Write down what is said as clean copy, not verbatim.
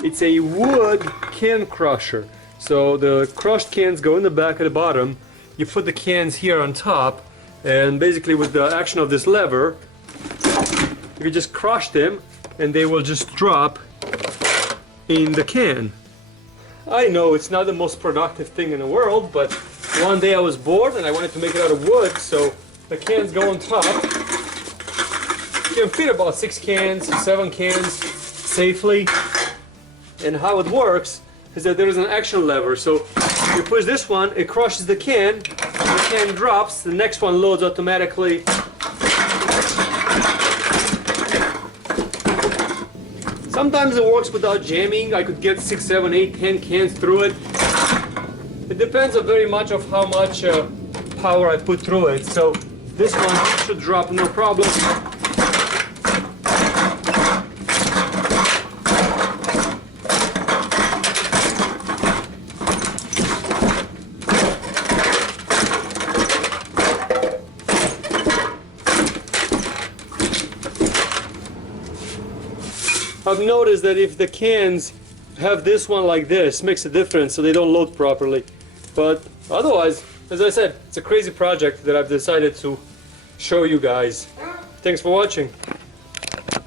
It's a wood can crusher. So the crushed cans go in the back at the bottom. You put the cans here on top, and basically with the action of this lever, you can just crush them and they will just drop in the can. I know it's not the most productive thing in the world, but one day I was bored and I wanted to make it out of wood, so the cans go on top. You can fit about 6 cans, 7 cans safely. And how it works is that there is an action lever. So you push this one, it crushes the can drops, the next one loads automatically. Sometimes it works without jamming. I could get 6, 7, 8, 10 cans through it. It depends on very much of how much power I put through it. So this one should drop no problem. I've noticed that if the cans have this one like this, makes a difference, so they don't load properly. But otherwise, as I said, it's a crazy project that I've decided to show you guys. Thanks for watching.